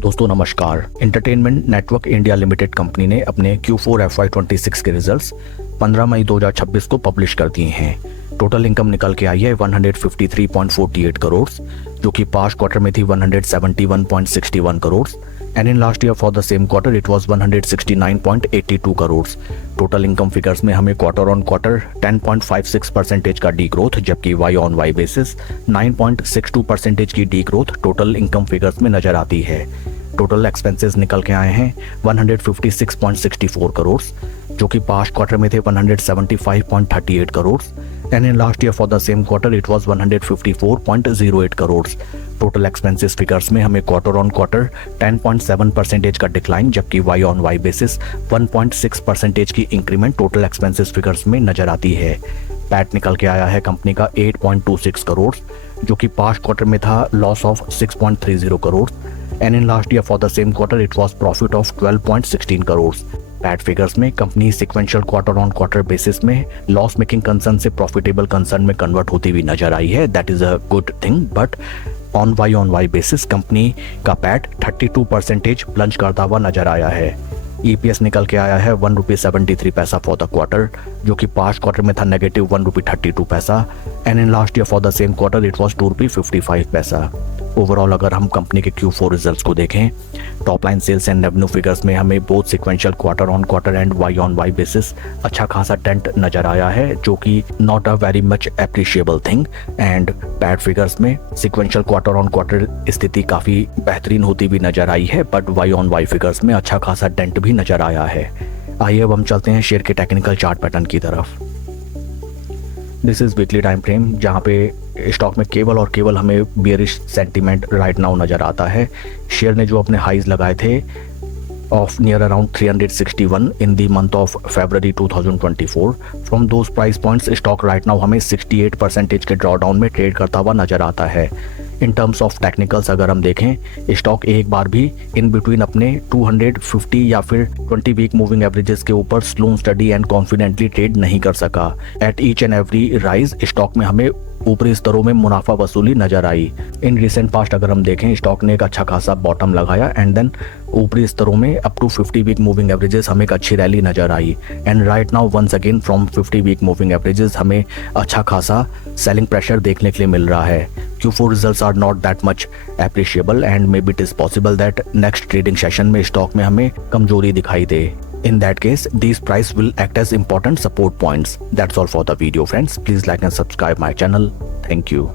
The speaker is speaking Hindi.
दोस्तों नमस्कार। Entertainment network India limited company ने अपने Q4 FY26 के रिजल्ट्स 15 मई 2026 को पब्लिश कर दिए हैं। टोटल इनकम निकल के आई है 153.48 करोड़, जो कि पास्ट क्वार्टर में थी 171.61 crore and in last year for the same quarter it was 169.82 crore. Total income figures में हमें क्वार्टर ऑन क्वार्टर 10.56% का डी ग्रोथ, जबकि वाई ऑन वाई बेसिस 9.62% की D growth total income figures में नजर आती है। टोटल एक्सपेंसेस निकल के आए हैं 156.64 करोड़, जो कि पास्ट क्वार्टर में थे 175.38 crore and in last year for the same quarter it was 154.08 crore. Total expenses figures में हमें क्वार्टर ऑन क्वार्टर 10.7% का डिक्लाइन, जबकि वाई ऑन वाई बेसिस 1.6% की इंक्रीमेंट टोटल एक्सपेंसेस फिगर्स में नजर आती है। पैट निकल के आया है कंपनी का 8.26 करोड़, जो कि पास्ट क्वार्टर में था loss of 6.30 crore and in last year for the same quarter it was profit of 12.16 crore. PAT figures में company sequential quarter on quarter basis में लॉस मेकिंग कंसर्न से प्रॉफिटेबल कंसर्न में कन्वर्ट होती हुई नजर आई है। That is a good thing, but on Y basis company का पैट 32% प्लंज करता हुआ नजर आया है। EPS निकल के आया है ₹1.73 फॉर द क्वार्टर, जो कि पास्ट क्वार्टर में था negative ₹1.32 and in last year for the same quarter it was ₹2.55। Overall अगर हम कंपनी के Q4 रिजल्ट्स को देखें, top line sales and revenue figures में हमें both sequential quarter on quarter and Y on Y basis अच्छा खासा डेंट नजर आया है, जो कि not a very much appreciable thing. And PAT figures में सिक्वेंशियल क्वार्टर ऑन क्वार्टर स्थिति काफ़ी बेहतरीन होती हुई नजर आई है, but Y on Y figures में अच्छा खासा डेंट भी नजर आया है। आइए अब हम चलते हैं शेयर के टेक्निकल चार्ट पैटर्न की तरफ। This is weekly time frame, जहाँ पे स्टॉक में केवल और केवल हमें बियरिश सेंटीमेंट राइट नाउ नज़र आता है। शेयर ने जो अपने हाइज लगाए थे of near around 361 in the month of February 2024, from those price points stock right now हमें 68% के ड्रॉडाउन में ट्रेड करता हुआ नज़र आता है। इन टर्म्स ऑफ टेक्निकल्स अगर हम देखें, स्टॉक एक बार भी इन बिटवीन अपने 250 या फिर 20 वीक मूविंग एवरेजेस के ऊपर slow study and confidently trade नहीं कर सका। At each and every rise stock में हमें ऊपरी स्तरों में मुनाफा वसूली नजर आई। इन रिसेंट पास्ट अगर हम देखें, स्टॉक ने एक अच्छा खासा बॉटम लगाया एंड देन ऊपरी स्तरों में up to 50 week moving averages हमें एक अच्छी रैली नजर आई and right now once again from 50 week moving averages हमें अच्छा खासा सेलिंग प्रेशर देखने के लिए मिल रहा है। Q4 results are not that much appreciable and maybe it is possible that next trading session में स्टॉक में हमें कमजोरी दिखाई दे। In that case, these price will act as important support points. That's all for the video, friends. Please like and subscribe my channel. Thank you.